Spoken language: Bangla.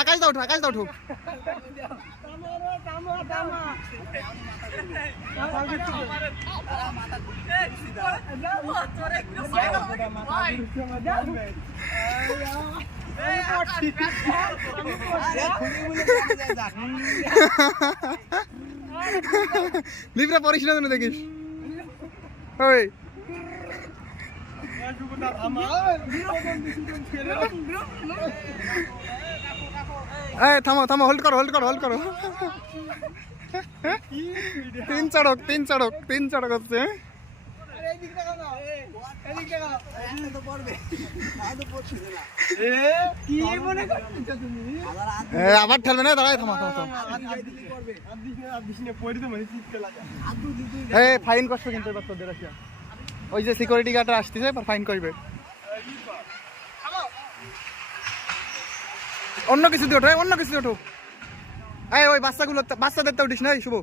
আকাশ দাও আকাশ দাও ঠুক লিভরা পড়িস না যেন দেখিস ওই থামো থামো হোল্ড করো হোল্ড করো হোল্ড করো তিন চড়ক হচ্ছে আবার ঠেলবে না দাঁড়ায় থামা থামা ফাইন করছো কিন্তু এবার তোদের ওই যে সিকিউরিটি গার্ডরা আসতেছে ফাইন করবে অন্য কিছু দিয়ে ওঠো অন্য কিছু দিয়ে ওঠো ওই বাচ্চাদের তো উঠিস না শুভ